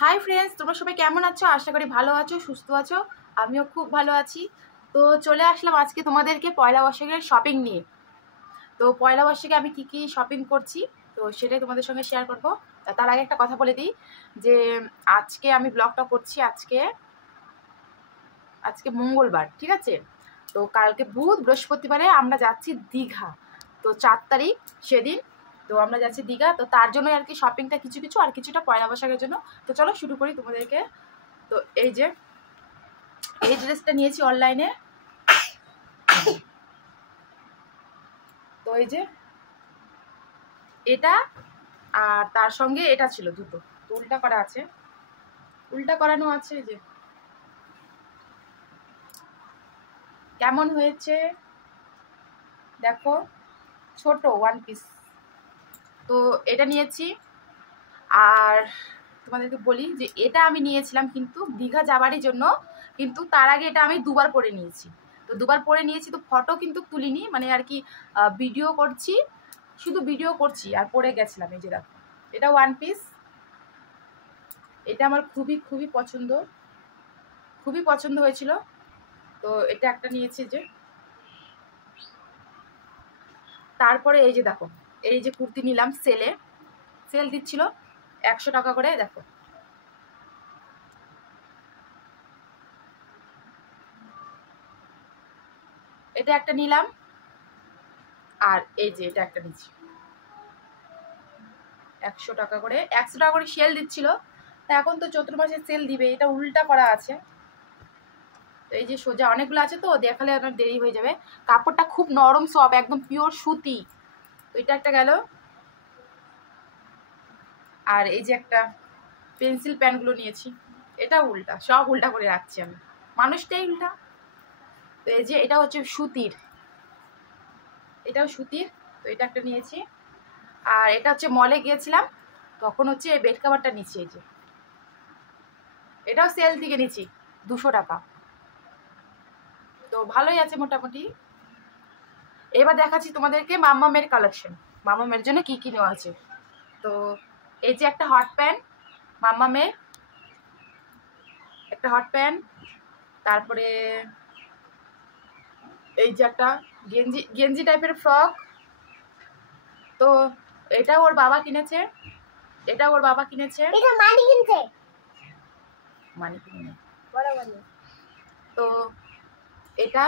Hi friends, তোমরা সবাই কেমন আছো? আশা করি ভালো আছো, সুস্থ আছো। আমিও খুব ভালো আছি। তো চলে আসলাম আজকে তোমাদেরকে পয়লা বৈশাখের শপিং নিয়ে। তো পয়লা বৈশাখে আমি কি কি শপিং করছি তো সেটাই তোমাদের সঙ্গে শেয়ার করব। তার আগে একটা কথা বলে দিই যে আজকে আমি ব্লগটা করছি আজকে আজকে মঙ্গলবার, ঠিক আছে? তো কালকে বুধ বৃহস্পতিবারে আমরা যাচ্ছি দীঘা। তো 4 তারিখ সেদিন। তো আমরা যাচ্ছি দীঘা, তো তার জন্য আর কি শপিংটা কিছু কিছু আর কিছুটা পয়লা বৈশাখের জন্য। তো চলো শুরু করি তোমাদেরকে। তো এই ড্রেসটা নিয়েছি অনলাইনে। তো এই যে এটা, আর তার সঙ্গে এটা ছিল দুটো। তো উল্টা করা আছে, উল্টা করানো আছে। এই যে কেমন হয়েছে দেখো, ছোট ওয়ান পিস। তো এটা নিয়েছি। আর তোমাদেরকে বলি যে এটা আমি নিয়েছিলাম কিন্তু দীঘা যাবারই জন্য, কিন্তু তার আগে এটা আমি দুবার পরে নিয়েছি। তো দুবার পরে নিয়েছি, তো ফটো কিন্তু তুলিনি, মানে আর কি ভিডিও করছি, শুধু ভিডিও করছি আর পরে গেছিলাম। এই যে দেখো, এটা ওয়ান পিস। এটা আমার খুবই খুবই পছন্দ, খুবই পছন্দ হয়েছিল। তো এটা একটা নিয়েছি যে। তারপরে এই যে দেখো, এই যে কুর্তি নিলাম, সেল দিচ্ছিল 100 টাকা করে। দেখো এটা একটা নিলাম, আর এই যে এটা একটা নিচ্ছি 100 টাকা করে। 100 টাকা করে সেল দিচ্ছিল। তা এখন তো চৈত্র মাসে সেল দিবে। এটা উল্টা করা আছে। তো এই যে সোজা অনেকগুলো আছে, তো দেখালে আপনার দেরি হয়ে যাবে। কাপড়টা খুব নরম, সফট, একদম পিওর সুতি। তো এটা একটা গেল। আর এই যে একটা পেন্সিল প্যানগুলো নিয়েছি, এটা উল্টা, সব উল্টা করে রাখছি আমি, মানুষটাই উল্টা। তো এই যে এটা হচ্ছে সুতির, এটাও সুতির। তো এটা একটা নিয়েছি। আর এটা হচ্ছে মলে গিয়েছিলাম তখন হচ্ছে এই বেড কাভারটা নিচ্ছি। এই যে এটাও সেল থেকে নিচ্ছি 200 টাকা। তো ভালোই আছে মোটামুটি। এবার দেখাচ্ছি তোমাদেরকে মাম্মামের কালেকশন, মাম্মামের জন্য কি কি নেওয়া আছে। তো এই যে একটা হট প্যান্ট, মাম্মামের একটা হট প্যান্ট। তারপরে এই যে একটা গেঞ্জি গেঞ্জি টাইপের ফ্রক। তো এটা ওর বাবা কিনেছে, এটা ওর বাবা কিনেছে, এটা মানি কিনছে, মানে কিনে। বড় বড়। তো এটা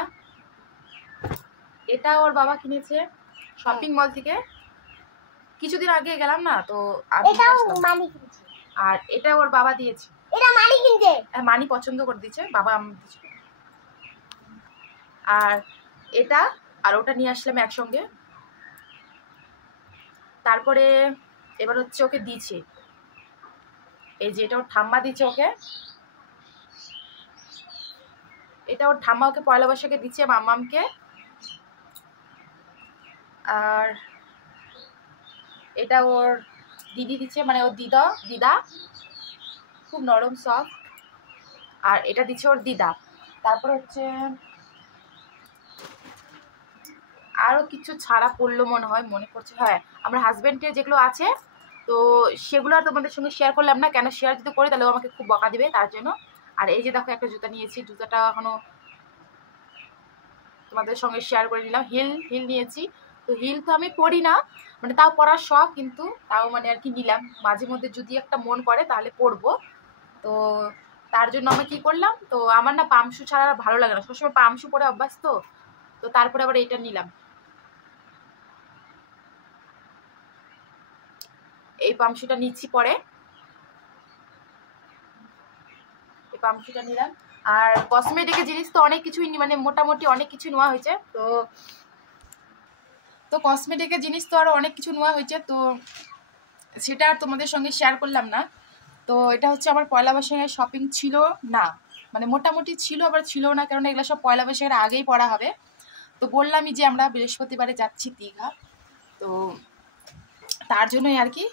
এটা ওর বাবা কিনেছে শপিং মল থেকে। কিছুদিন আগে গেলাম না, তো আমি এটাও আসলাম। মানি কিনছে, আর এটা ওর বাবা দিয়েছে, এটা মানি কিনছে, মানি পছন্দ করে দিয়েছে, বাবা আমি দিয়েছে। আর এটা আর ওটা নিয়ে আসলাম একসঙ্গে। তারপরে এবার হচ্ছে ওকে দিয়েছে, এই যে এটা ওর ঠাম্মা দিচ্ছে ওকে, এটা ওর ঠাম্মা ওকে পয়লা বৈশাখে দিচ্ছে মাম্মামকে। আর এটা ওর দিদি দিচ্ছে, মানে ওর দিদা, খুব নরম সফট। আর এটা দিচ্ছে ওর দিদা। তারপর হচ্ছে আরও কিছু ছাড়া পড়লো মনে হয়, মনে পড়ছে, হ্যাঁ আমার হাজব্যান্ডের যেগুলো আছে, তো সেগুলো আর তোমাদের সঙ্গে শেয়ার করলাম না, কেন শেয়ার যদি করি তাহলে আমাকে খুব বকা দিবে, তার জন্য। আর এই যে দেখো একটা জুতা নিয়েছি, জুতাটা এখনো তোমাদের সঙ্গে শেয়ার করে নিলাম। হিল নিয়েছি। তো হিল তো আমি পরি না, মানে তাও পরার শখ, কিন্তু তাও মানে আর কি নিলাম, মাঝে মধ্যে যদি একটা মন করে তাহলে পরবো। তো তার জন্য আমি কি করলাম, তো আমার না পামশু ছাড়া আর ভালো লাগে না, সবসময় পামশু পরে অভ্যাস। তো তারপরে আবার এইটা নিলাম, এই পামশুটা নিচ্ছি পরে, এই পামশুটা নিলাম। আর কসমেটিকের জিনিস তো অনেক কিছুই, মানে মোটামুটি অনেক কিছু নেওয়া হয়েছে। তো কসমেটিকের জিনিস তো আরও অনেক কিছু নেওয়া হয়েছে, তো সেটা আর তোমাদের সঙ্গে শেয়ার করলাম না। তো এটা হচ্ছে আমার পয়লা বৈশাখের শপিং ছিল না, মানে মোটামুটি ছিল আবার ছিল না, কারণ এগুলো সব পয়লা বৈশাখের আগেই পড়া হবে। তো বললামই যে আমরা বৃহস্পতিবারে যাচ্ছি দীঘা, তো তার জন্যই আর কি।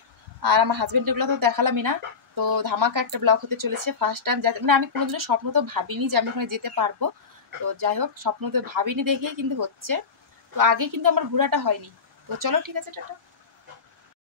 আর আমার হাজব্যান্ডেরগুলো তো দেখালামই না। তো ধামাকা একটা ব্লগ হতে চলেছে, ফার্স্ট টাইম যাতে, মানে আমি কোনোদিনও স্বপ্ন তো ভাবিনি যে আমি ওখানে যেতে পারবো। তো যাই হোক, স্বপ্ন তো ভাবিনি দেখেই কিন্তু হচ্ছে। তো আগে কিন্তু আমার ঘোরাটা হয়নি। তো চলো ঠিক আছে, টাটা।